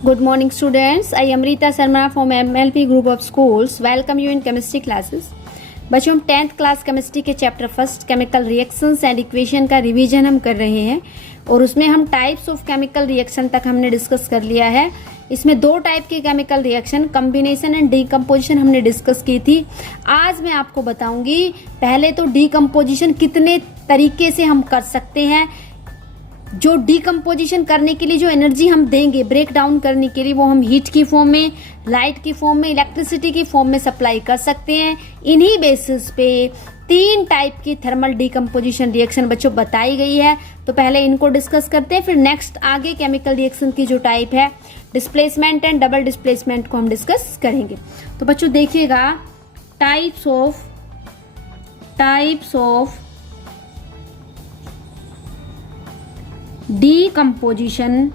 Good morning students. I am Rita Sharma from MLP Group of Schools. Welcome you in chemistry classes. बच्चों हम 10th class chemistry के chapter first chemical reactions and equation का revision हम कर रहे हैं और उसमें हम टाइप्स ऑफ केमिकल रिएक्शन तक हमने डिस्कस कर लिया है। इसमें दो टाइप के chemical reaction combination and decomposition हमने डिस्कस की थी। आज मैं आपको बताऊंगी पहले तो डीकम्पोजिशन कितने तरीके से हम कर सकते हैं, जो डीकम्पोजिशन करने के लिए जो एनर्जी हम देंगे ब्रेक डाउन करने के लिए वो हम हीट की फॉर्म में, लाइट की फॉर्म में, इलेक्ट्रिसिटी की फॉर्म में सप्लाई कर सकते हैं। इन्हीं बेसिस पे 3 टाइप की थर्मल डीकम्पोजिशन रिएक्शन बच्चों बताई गई है। तो पहले इनको डिस्कस करते हैं, फिर नेक्स्ट आगे केमिकल रिएक्शन की जो टाइप है डिस्प्लेसमेंट एंड डबल डिस्प्लेसमेंट को हम डिस्कस करेंगे। तो बच्चों देखिएगा टाइप्स ऑफ डीकम्पोजिशन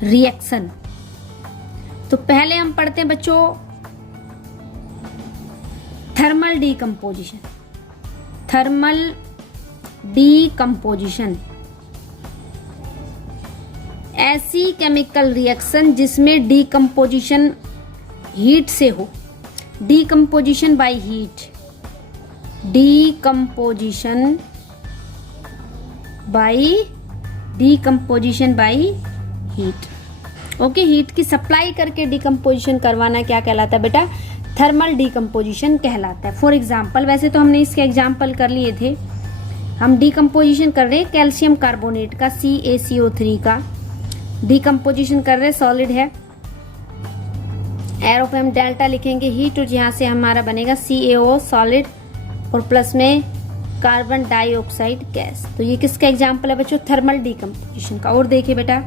रिएक्शन। तो पहले हम पढ़ते हैं बच्चों थर्मल डीकम्पोजिशन ऐसी केमिकल रिएक्शन जिसमें डीकम्पोजिशन हीट से हो, decomposition by heat, decomposition by heat. Okay, heat की सप्लाई करके डीकम्पोजिशन करवाना क्या कहलाता है बेटा? थर्मल डीकम्पोजिशन कहलाता है। फॉर एग्जाम्पल, वैसे तो हमने इसके एग्जाम्पल कर लिए थे। हम डीकम्पोजिशन कर रहे हैं कैल्शियम कार्बोनेट का, CaCO3 का डीकम्पोजिशन कर रहे हैं, सॉलिड है। एरो पे हम डेल्टा लिखेंगे हीट और यहाँ से हमारा बनेगा CaO सॉलिड और प्लस में कार्बन डाइऑक्साइड गैस। तो ये किसका एग्जाम्पल है बच्चों? थर्मल डीकम्पोजिशन का। और देखिए बेटा,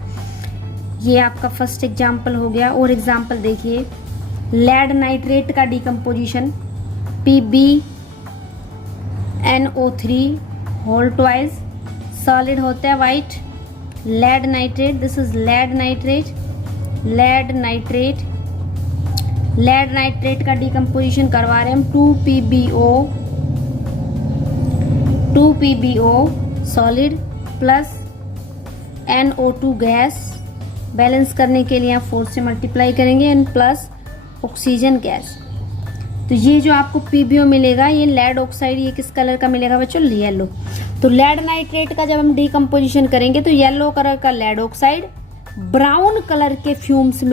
ये आपका फर्स्ट एग्जाम्पल हो गया। और एग्जाम्पल देखिए लेड नाइट्रेट का decomposition, PbNO3 whole twice, solid होता है white, lead nitrate, this is lead nitrate का डीकम्पोजिशन करवा रहे हैं हम 2PbO solid plus NO2 gas, balance करने के लिए आप 4 से मल्टीप्लाई करेंगे एंड प्लस ऑक्सीजन गैस। तो ये जो आपको PbO मिलेगा ये लेड ऑक्साइड, ये किस कलर का मिलेगा बच्चों? येलो। तो लेड नाइट्रेट का जब हम डीकम्पोजिशन करेंगे तो येलो कलर का लेड ऑक्साइड, ब्राउन कलर के फ्यूम्स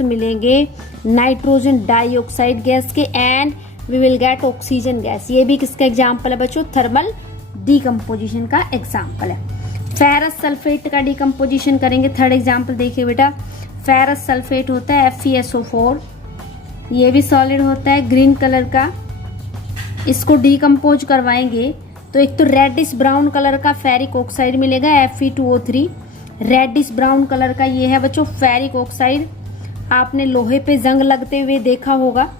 मिलेंगे नाइट्रोजन डाइऑक्साइड गैस के and we will get oxygen gas. ये भी किसका एग्जाम्पल है बच्चों? थर्मल डीकम्पोजिशन का एग्जाम्पल है। फेरस सल्फेट का डीकम्पोजिशन करेंगे, थर्ड एग्जाम्पल देखिए बेटा। फेरस सल्फेट होता है FeSO4, ये भी सॉलिड होता है ग्रीन कलर का। इसको डीकम्पोज करवाएंगे तो एक तो रेडिश ब्राउन कलर का फेरिक ऑक्साइड मिलेगा Fe2O3, रेडिश ब्राउन कलर का ये है बच्चों फेरिक ऑक्साइड। आपने लोहे पे जंग लगते हुए देखा होगा।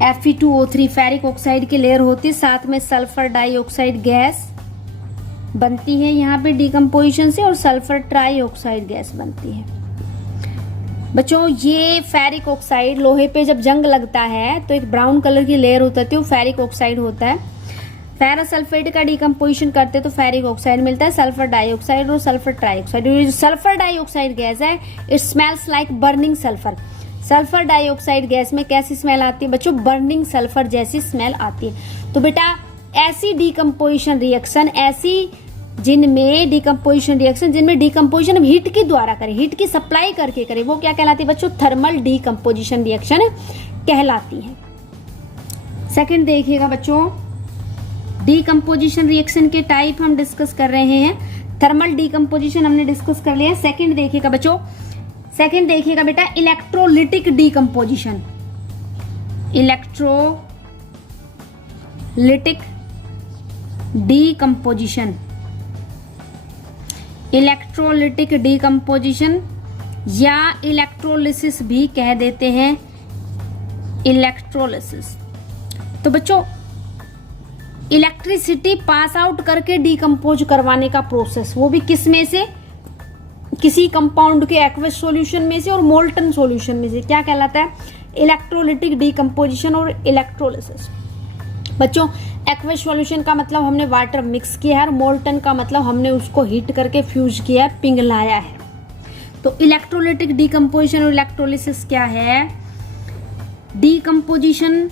Fe2O3 फेरिक ऑक्साइड की लेयर होती है, साथ में सल्फर डाइऑक्साइड गैस बनती है यहाँ पे डीकम्पोजिशन से और सल्फर ट्राइऑक्साइड गैस बनती है। बच्चों ये फेरिक ऑक्साइड लोहे पे जब जंग लगता है तो एक ब्राउन कलर की लेयर होती है, वो फेरिक ऑक्साइड होता है। फेरस सल्फेट का डीकम्पोजिशन करते तो फेरिक ऑक्साइड मिलता है, सल्फर डाइऑक्साइड और सल्फर ट्राइऑक्साइड। ये जो सल्फर डाइऑक्साइड गैस है it smells like burning sulphur. Sulphur dioxide gas में कैसी स्मेल आती है बच्चों? बर्निंग सल्फर जैसी स्मेल आती है। तो बेटा ऐसी डीकम्पोजिशन रिएक्शन, जिनमें डीकम्पोजिशन हम हीट के द्वारा करें, हीट की सप्लाई करके करें, वो क्या कहलाती है बच्चों? थर्मल डीकम्पोजिशन रिएक्शन कहलाती है। सेकंड देखिएगा बच्चों, डीकम्पोजिशन रिएक्शन के टाइप हम डिस्कस कर रहे हैं। थर्मल डीकम्पोजिशन हमने डिस्कस कर लिया। सेकंड देखिएगा बच्चों, सेकंड देखिएगा बेटा इलेक्ट्रोलिटिक डीकम्पोजिशन। इलेक्ट्रोलिटिक डीकम्पोजिशन या इलेक्ट्रोलिसिस भी कह देते हैं, इलेक्ट्रोलिसिस। तो बच्चों इलेक्ट्रिसिटी पास आउट करके डीकम्पोज करवाने का प्रोसेस, वो भी किस में से? किसी कंपाउंड के एक्वस सॉल्यूशन में से और मोल्टन सॉल्यूशन में से, क्या कहलाता है? इलेक्ट्रोलिटिक डीकम्पोजिशन और इलेक्ट्रोलिसिस। बच्चों एक्वस सॉल्यूशन का मतलब हमने वाटर मिक्स किया है, और मोल्टन का मतलब हमने उसको हीट करके फ्यूज किया है, पिघलाया है। तो इलेक्ट्रोलिटिक डीकम्पोजिशन और इलेक्ट्रोलिसिस क्या है? Decomposition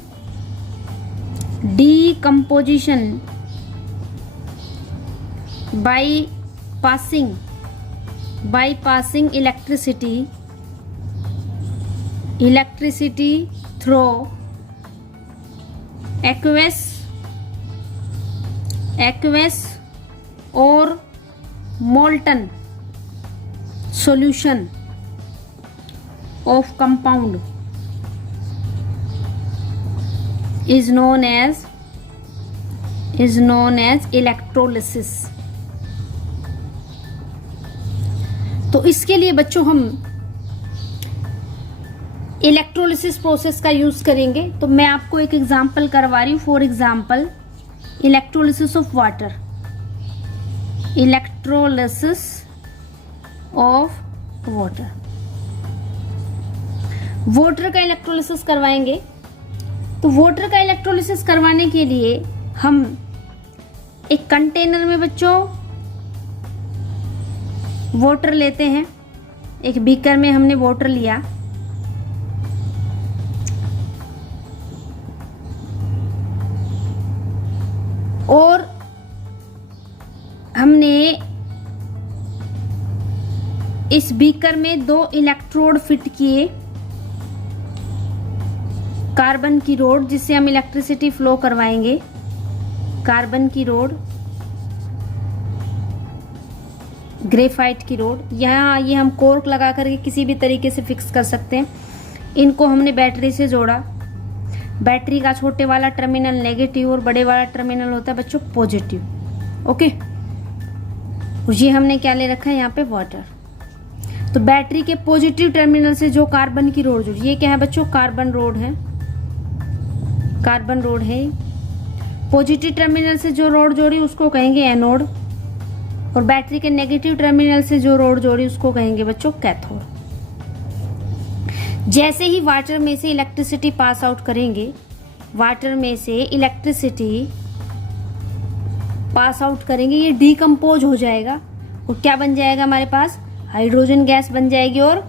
by passing electricity through aqueous or molten solution of compound is known as electrolysis। तो इसके लिए बच्चों हम इलेक्ट्रोलिसिस प्रोसेस का यूज करेंगे। तो मैं आपको एक एग्जांपल करवा रही हूँ। For example, electrolysis of water, electrolysis of water, water का इलेक्ट्रोलिसिस करवाएंगे। तो वाटर का इलेक्ट्रोलिसिस करवाने के लिए हम एक कंटेनर में बच्चों वाटर लेते हैं। एक बीकर में हमने वाटर लिया, और हमने इस बीकर में 2 इलेक्ट्रोड फिट किए, कार्बन की रोड जिससे हम इलेक्ट्रिसिटी फ्लो करवाएंगे, कार्बन की रोड, ग्रेफाइट की रोड। यहाँ ये हम कोर्क लगा करके किसी भी तरीके से फिक्स कर सकते हैं। इनको हमने बैटरी से जोड़ा। बैटरी का छोटे वाला टर्मिनल नेगेटिव और बड़े वाला टर्मिनल होता है बच्चों पॉजिटिव। ओके, और ये हमने क्या ले रखा है यहाँ पे? वाटर। तो बैटरी के पॉजिटिव टर्मिनल से जो कार्बन की रोड जुड़ी, ये क्या है बच्चों? कार्बन रोड है, कार्बन रोड है। पॉजिटिव टर्मिनल से जो रोड जोड़ी उसको कहेंगे एनोड, और बैटरी के नेगेटिव टर्मिनल से जो रोड जोड़ी उसको कहेंगे बच्चों कैथोड। जैसे ही वाटर में से इलेक्ट्रिसिटी पास आउट करेंगे, वाटर में से इलेक्ट्रिसिटी पास आउट करेंगे, ये डीकम्पोज हो जाएगा और क्या बन जाएगा हमारे पास? हाइड्रोजन गैस बन जाएगी और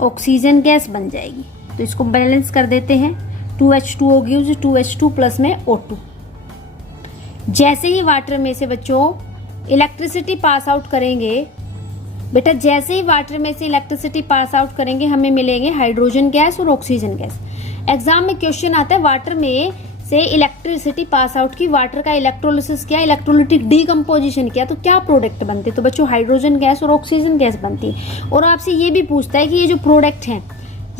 ऑक्सीजन गैस बन जाएगी। तो इसको बैलेंस कर देते हैं। 2H2O गिव्स 2H2 प्लस में O2। जैसे ही वाटर में से बच्चों इलेक्ट्रिसिटी पास आउट करेंगे, बेटा जैसे ही वाटर में से इलेक्ट्रिसिटी पास आउट करेंगे हमें मिलेंगे हाइड्रोजन गैस और ऑक्सीजन गैस। एग्जाम में क्वेश्चन आता है वाटर में से इलेक्ट्रिसिटी पास आउट की, वाटर का इलेक्ट्रोलिसिस किया, इलेक्ट्रोलिटिक डीकम्पोजिशन किया, तो क्या प्रोडक्ट बनते? तो बच्चों हाइड्रोजन गैस और ऑक्सीजन गैस बनती है। और आपसे ये भी पूछता है कि ये जो प्रोडक्ट हैं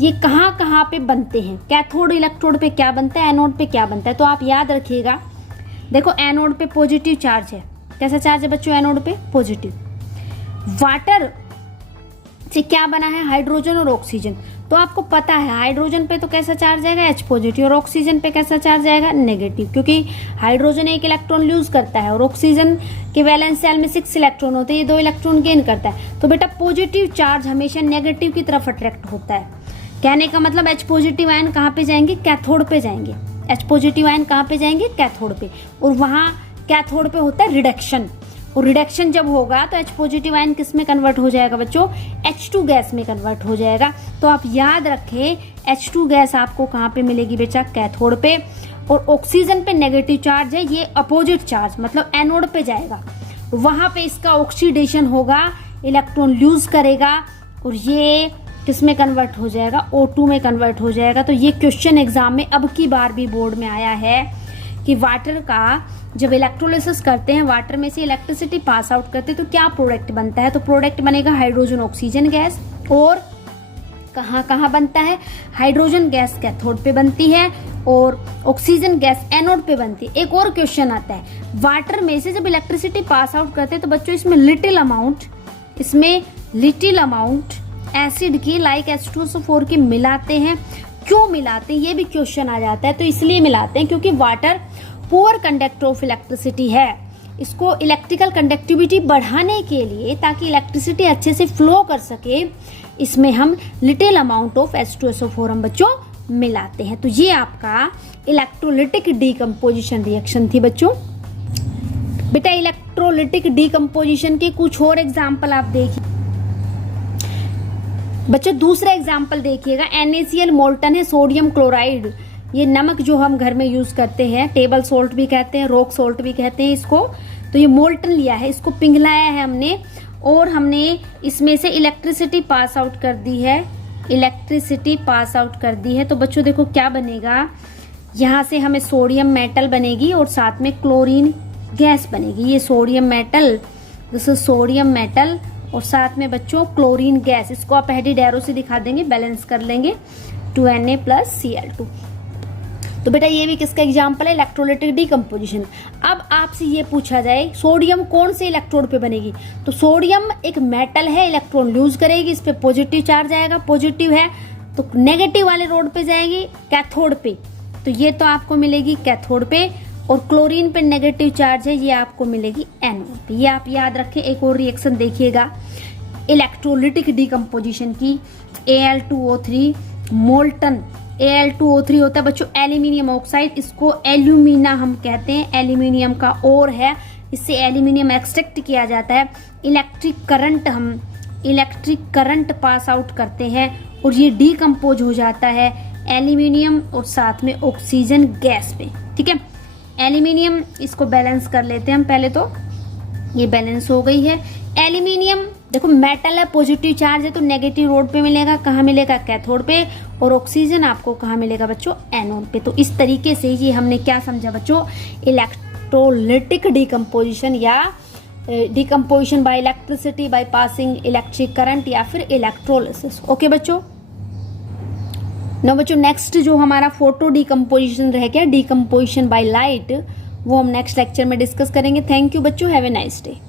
ये कहाँ कहाँ पे बनते हैं? कैथोड इलेक्ट्रोड पे क्या बनता है, एनोड पे क्या बनता है? तो आप याद रखिएगा, देखो एनोड पे पॉजिटिव चार्ज है। कैसा चार्ज है बच्चों एनोड पे? पॉजिटिव। वाटर से क्या बना है? हाइड्रोजन और ऑक्सीजन। तो आपको पता है हाइड्रोजन पे तो कैसा चार्ज आएगा? H पॉजिटिव, और ऑक्सीजन पे कैसा चार्ज आएगा? नेगेटिव, क्योंकि हाइड्रोजन 1 इलेक्ट्रॉन लूज करता है और ऑक्सीजन के वैलेंस शेल में 6 इलेक्ट्रॉन होते हैं, ये 2 इलेक्ट्रॉन गेन करता है। तो बेटा पॉजिटिव चार्ज हमेशा नेगेटिव की तरफ अट्रैक्ट होता है। कहने का मतलब H पॉजिटिव आयन कहाँ पे जाएंगे? कैथोड पे जाएंगे। H पॉजिटिव आयन कहाँ पे जाएंगे? कैथोड पे। और वहां कैथोड पे होता है रिडक्शन, और रिडक्शन जब होगा तो H पॉजिटिव आयन किस में कन्वर्ट हो जाएगा बच्चों? H2 गैस में कन्वर्ट हो जाएगा। तो आप याद रखें H2 गैस आपको कहाँ पे मिलेगी बेटा? कैथोड पे। और ऑक्सीजन पे नेगेटिव चार्ज है, ये अपोजिट चार्ज मतलब एनोड पे जाएगा, वहां पे इसका ऑक्सीडेशन होगा, इलेक्ट्रॉन लूज करेगा और ये किस में कन्वर्ट हो जाएगा? O2 में कन्वर्ट हो जाएगा। तो ये क्वेश्चन एग्जाम में अब की बार भी बोर्ड में आया है कि वाटर का जब इलेक्ट्रोलिसिस करते हैं, वाटर में से इलेक्ट्रिसिटी पास आउट करते हैं तो क्या प्रोडक्ट बनता है? तो प्रोडक्ट बनेगा हाइड्रोजन ऑक्सीजन गैस। और कहाँ कहाँ बनता है? हाइड्रोजन गैस कैथोड पे बनती है और ऑक्सीजन गैस एनोड पे बनती है। एक और क्वेश्चन आता है, वाटर में से जब इलेक्ट्रिसिटी पास आउट करते हैं तो बच्चों इसमें लिटिल अमाउंट एसिड की लाइक H2SO4 की मिलाते हैं। क्यों मिलाते हैं ये भी क्वेश्चन आ जाता है। तो इसलिए मिलाते हैं क्योंकि water poor conductor of electricity है, इसको इलेक्ट्रिकल कंडक्टिविटी बढ़ाने के लिए ताकि इलेक्ट्रिसिटी अच्छे से फ्लो कर सके, इसमें हम लिटिल अमाउंट ऑफ H2SO4 हम बच्चों मिलाते हैं। तो ये आपका इलेक्ट्रोलिटिक डीकम्पोजिशन रिएक्शन थी बच्चों। बेटा इलेक्ट्रोलिटिक डीकम्पोजिशन के कुछ और एग्जाम्पल आप देखिए बच्चों। दूसरा एग्जाम्पल देखिएगा, NaCl मोल्टन है सोडियम क्लोराइड। ये नमक जो हम घर में यूज करते हैं, टेबल सोल्ट भी कहते हैं, रॉक सोल्ट भी कहते हैं इसको। तो ये मोल्टन लिया है, इसको पिघलाया है हमने और हमने इसमें से इलेक्ट्रिसिटी पास आउट कर दी है, इलेक्ट्रिसिटी पास आउट कर दी है। तो बच्चों देखो क्या बनेगा, यहाँ से हमें सोडियम मेटल बनेगी और साथ में क्लोरीन गैस बनेगी। ये sodium metal, this is sodium metal और साथ में बच्चों क्लोरीन गैस। इसको आप हेडेड एरो से दिखा देंगे, बैलेंस कर लेंगे 2Na+Cl2। तो बेटा ये भी किसका एग्जाम्पल है, इलेक्ट्रोलिटिक डीकम्पोजिशन। अब आपसे ये पूछा जाए सोडियम कौन से इलेक्ट्रोड पे बनेगी, तो सोडियम एक मेटल है, इलेक्ट्रॉन लूज करेगी, इस पे पॉजिटिव चार्ज आएगा, पॉजिटिव है तो नेगेटिव वाले रोड पे जाएगी कैथोड पे। तो ये तो आपको मिलेगी कैथोड पे और क्लोरीन पे नेगेटिव चार्ज है, ये आपको मिलेगी एनोड पे। ये आप याद रखें। एक और रिएक्शन देखिएगा इलेक्ट्रोलिटिक डीकम्पोजिशन की, Al2O3 मोल्टन। Al2O3 होता है बच्चों एल्यूमिनियम ऑक्साइड, इसको एल्यूमिना हम कहते हैं, एल्यूमिनियम का ओर है, इससे एल्यूमिनियम एक्सट्रैक्ट किया जाता है। इलेक्ट्रिक करंट पास आउट करते हैं और ये डीकम्पोज हो जाता है एल्यूमिनियम और साथ में ऑक्सीजन गैस पे। ठीक है, एल्यूमिनियम इसको बैलेंस कर लेते हैं हम पहले। तो ये बैलेंस हो गई है। एल्यूमिनियम देखो मेटल है, पॉजिटिव चार्ज है तो नेगेटिव रोड पे मिलेगा, कहाँ मिलेगा कैथोड पे, और ऑक्सीजन आपको कहाँ मिलेगा बच्चों एनोड पे। तो इस तरीके से ये हमने क्या समझा बच्चों, इलेक्ट्रोलिटिक डीकम्पोजिशन या decomposition bye electricity by passing electric current या फिर इलेक्ट्रोलिसिस। ओके बच्चों। नो बच्चों नेक्स्ट जो हमारा फोटो डीकम्पोजिशन रह गया, डीकम्पोजिशन बाय लाइट, वो हम नेक्स्ट लेक्चर में डिस्कस करेंगे। थैंक यू बच्चों, हैव ए नाइस डे।